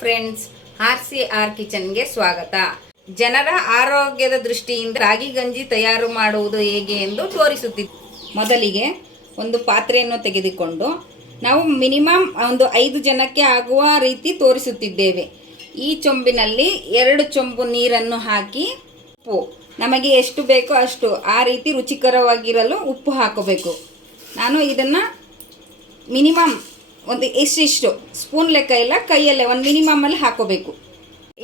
Friends, RCR ಕಿಚನ್ಗೆ ಸ್ವಾಗತ. ಜನರ ಆರೋಗ್ಯದ ದೃಷ್ಟಿಯಿಂದ ರಾಗಿ ಗಂಜಿ ತಯಾರು ಮಾಡುವುದು ಹೇಗೆ ಎಂದು ತೋರಿಸುತ್ತಿದ್ದೆ. ಮೊದಲಿಗೆ ಒಂದು ಪಾತ್ರೆಯನ್ನು ತೆಗೆದುಕೊಂಡು ನಾವು ಮಿನಿಮಮ್ ಒಂದು 5 ಜನಕ್ಕೆ ಆಗುವ ರೀತಿ ತೋರಿಸುತ್ತಿದ್ದೇವೆ. ಈ ಚೊಂಬಿನಲ್ಲಿ 2 ಚೊಂಬು ನೀರನ್ನು ಹಾಕಿ ಉಪ್ಪು ನಮಗೆ ಎಷ್ಟು ಬೇಕೋ ಅಷ್ಟು ಆ ರೀತಿ ರುಚಿಕರವಾಗಿರಲು ಉಪ್ಪು ಹಾಕಬೇಕು. ನಾನು ಇದನ್ನು ಮಿನಿಮಮ್ ಒಂದು ಇಷ್ಟಿಷ್ಟು ಸ್ಪೂನ್ ಲೆಕ್ಕ ಇಲ್ಲ, ಕೈಯಲ್ಲೇ ಒಂದು ಮಿನಿಮಮ್ಮಲ್ಲಿ ಹಾಕೋಬೇಕು.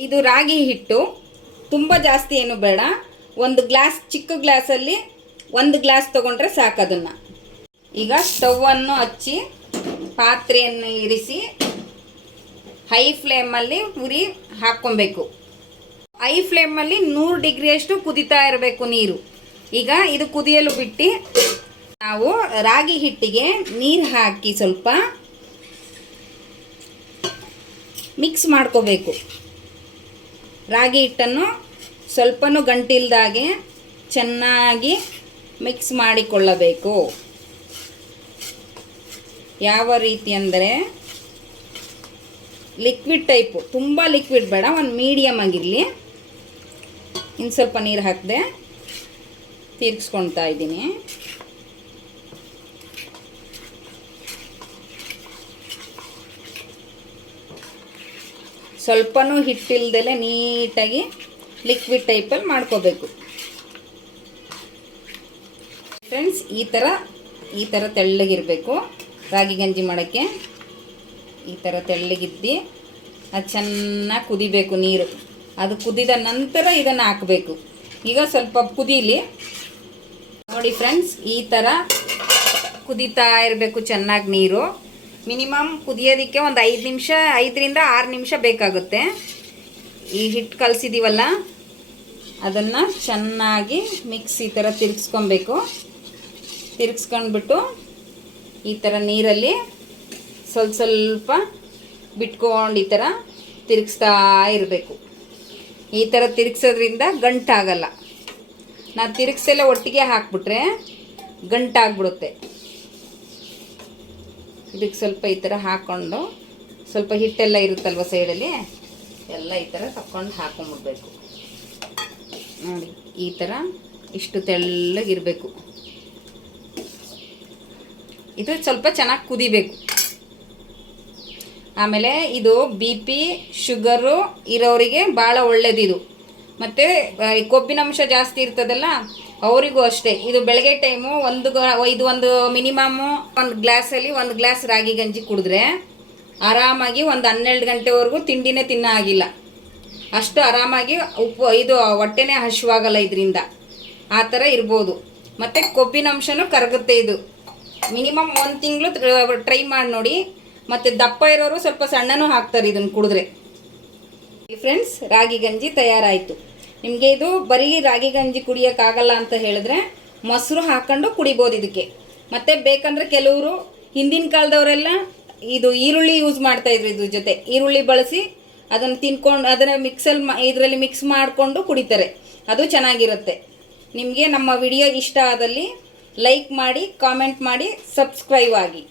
ಇದು ರಾಗಿ ಹಿಟ್ಟು, ತುಂಬ ಜಾಸ್ತಿ ಏನು ಬೇಡ. ಒಂದು ಗ್ಲಾಸ್, ಚಿಕ್ಕ ಗ್ಲಾಸಲ್ಲಿ 1 ಗ್ಲಾಸ್ ತೊಗೊಂಡ್ರೆ ಸಾಕು. ಅದನ್ನು ಈಗ ಸ್ಟವನ್ನು ಹಚ್ಚಿ ಪಾತ್ರೆಯನ್ನು ಇರಿಸಿ ಹೈ ಫ್ಲೇಮಲ್ಲಿ ಉರಿ ಹಾಕ್ಕೊಬೇಕು. ಹೈ ಫ್ಲೇಮಲ್ಲಿ 100 ಡಿಗ್ರಿಯಷ್ಟು ಕುದೀತಾ ಇರಬೇಕು ನೀರು. ಈಗ ಇದು ಕುದಿಯಲು ಬಿಟ್ಟು ನಾವು ರಾಗಿ ಹಿಟ್ಟಿಗೆ ನೀರು ಹಾಕಿ ಸ್ವಲ್ಪ ಮಿಕ್ಸ್ ಮಾಡ್ಕೋಬೇಕು. ರಾಗಿ ಹಿಟ್ಟನ್ನು ಸ್ವಲ್ಪನೂ ಗಂಟಿಲ್ದಾಗೆ ಚೆನ್ನಾಗಿ ಮಿಕ್ಸ್ ಮಾಡಿಕೊಳ್ಳಬೇಕು. ಯಾವ ರೀತಿ ಅಂದರೆ ಲಿಕ್ವಿಡ್ ಟೈಪು, ತುಂಬ ಲಿಕ್ವಿಡ್ ಬೇಡ, ಒಂದು ಮೀಡಿಯಮ್ ಆಗಿರಲಿ. ಇನ್ನು ಸ್ವಲ್ಪ ನೀರು ಹಾಕಿದೆ ತಿರ್ಗಿಸ್ಕೊಳ್ತಾ ಇದ್ದೀನಿ. ಸ್ವಲ್ಪನೂ ಹಿಟ್ಟಿಲ್ದಲೆ ನೀಟಾಗಿ ಲಿಕ್ವಿಡ್ ಟೈಪಲ್ಲಿ ಮಾಡ್ಕೋಬೇಕು. ಫ್ರೆಂಡ್ಸ್, ಈ ಥರ ತೆಳ್ಳಗಿರಬೇಕು ರಾಗಿ ಗಂಜಿ ಮಾಡೋಕ್ಕೆ. ಈ ಥರ ತೆಳ್ಳಗಿದ್ದು ಅದು ಚೆನ್ನಾಗಿ ಕುದಿಬೇಕು ನೀರು. ಅದು ಕುದಿದ ನಂತರ ಇದನ್ನು ಹಾಕಬೇಕು. ಈಗ ಸ್ವಲ್ಪ ಕುದೀಲಿ ನೋಡಿ ಫ್ರೆಂಡ್ಸ್, ಈ ಥರ ಕುದೀತಾ ಇರಬೇಕು ಚೆನ್ನಾಗಿ ನೀರು. ಮಿನಿಮಮ್ ಕುದಿಯೋದಕ್ಕೆ ಒಂದು 5 ನಿಮಿಷ, 5ರಿಂದ 6 ನಿಮಿಷ ಬೇಕಾಗುತ್ತೆ. ಈ ಹಿಟ್ಟು ಕಲಸಿದ್ದೀವಲ್ಲ ಅದನ್ನು ಚೆನ್ನಾಗಿ ಮಿಕ್ಸ್ ಈ ಥರ ತಿರುಗಿಸ್ಕೊಬೇಕು. ತಿರುಗಿಸ್ಕೊಂಡ್ಬಿಟ್ಟು ಈ ಥರ ನೀರಲ್ಲಿ ಸ್ವಲ್ಪ ಬಿಟ್ಕೊಂಡು ಈ ಥರ ತಿರುಗಿಸ್ತಾ ಇರಬೇಕು. ಈ ಥರ ತಿರುಗಿಸೋದ್ರಿಂದ ಗಂಟಾಗಲ್ಲ. ನಾವು ತಿರುಗಿಸೆಲ್ಲ ಒಟ್ಟಿಗೆ ಹಾಕ್ಬಿಟ್ರೆ ಗಂಟಾಗ್ಬಿಡುತ್ತೆ. ಇದಕ್ಕೆ ಸ್ವಲ್ಪ ಈ ಥರ ಹಾಕ್ಕೊಂಡು, ಸ್ವಲ್ಪ ಹಿಟ್ಟೆಲ್ಲ ಇರುತ್ತಲ್ವ ಸೈಡಲ್ಲಿ, ಎಲ್ಲ ಈ ಥರ ತಕ್ಕೊಂಡು ಹಾಕೊಂಡ್ಬಿಡ್ಬೇಕು. ನೋಡಿ, ಈ ಥರ ಇಷ್ಟು ತೆಳ್ಳಗಿರಬೇಕು. ಇದು ಸ್ವಲ್ಪ ಚೆನ್ನಾಗಿ ಕುದಿಬೇಕು. ಆಮೇಲೆ ಇದು BP ಶುಗರು ಇರೋರಿಗೆ ಭಾಳ ಒಳ್ಳೆಯದಿದು. ಮತ್ತು ಕೊಬ್ಬಿನಂಶ ಜಾಸ್ತಿ ಇರ್ತದಲ್ಲ ಅವರಿಗೂ ಅಷ್ಟೇ. ಇದು ಬೆಳಗ್ಗೆ ಟೈಮು ಒಂದು ಮಿನಿಮಮ್ಮು 1 ಗ್ಲಾಸಲ್ಲಿ 1 ಗ್ಲಾಸ್ ರಾಗಿ ಗಂಜಿ ಕುಡಿದ್ರೆ ಆರಾಮಾಗಿ ಒಂದು 12 ಗಂಟೆವರೆಗೂ ತಿಂಡಿನೇ ತಿನ್ನೋ ಆಗಿಲ್ಲ. ಅಷ್ಟು ಆರಾಮಾಗಿ ಹೊಟ್ಟೆನೇ ಹಸಿವಾಗಲ್ಲ ಇದರಿಂದ. ಆ ಥರ ಇರ್ಬೋದು. ಮತ್ತು ಕೊಬ್ಬಿನಂಶನೂ ಕರಗುತ್ತೆ. ಇದು ಮಿನಿಮಮ್ 1 ತಿಂಗಳು ಟ್ರೈ ಮಾಡಿ ನೋಡಿ. ಮತ್ತು ದಪ್ಪ ಇರೋರು ಸ್ವಲ್ಪ ಸಣ್ಣನೂ ಹಾಕ್ತಾರೆ ಇದನ್ನು ಕುಡಿದ್ರೆ. ಫ್ರೆಂಡ್ಸ್, ರಾಗಿ ಗಂಜಿ ತಯಾರಾಯಿತು. ನಿಮಗೆ ಇದು ಬರೀ ರಾಗಿ ಗಂಜಿ ಕುಡಿಯೋಕ್ಕಾಗಲ್ಲ ಅಂತ ಹೇಳಿದ್ರೆ ಮೊಸರು ಹಾಕ್ಕೊಂಡು ಕುಡಿಬೋದು ಇದಕ್ಕೆ. ಮತ್ತು ಬೇಕಂದರೆ ಕೆಲವರು ಹಿಂದಿನ ಕಾಲದವರೆಲ್ಲ ಇದು ಈರುಳ್ಳಿ ಯೂಸ್ ಮಾಡ್ತಾಯಿದ್ರು. ಇದ್ರ ಜೊತೆ ಈರುಳ್ಳಿ ಬಳಸಿ ಅದನ್ನು ತಿನ್ಕೊಂಡು ಅದನ್ನು ಇದರಲ್ಲಿ ಮಿಕ್ಸ್ ಮಾಡಿಕೊಂಡು ಕುಡಿತಾರೆ. ಅದು ಚೆನ್ನಾಗಿರುತ್ತೆ. ನಿಮಗೆ ನಮ್ಮ ವಿಡಿಯೋ ಇಷ್ಟ ಆದಲ್ಲಿ ಲೈಕ್ ಮಾಡಿ, ಕಾಮೆಂಟ್ ಮಾಡಿ, ಸಬ್ಸ್ಕ್ರೈಬ್ ಆಗಿ.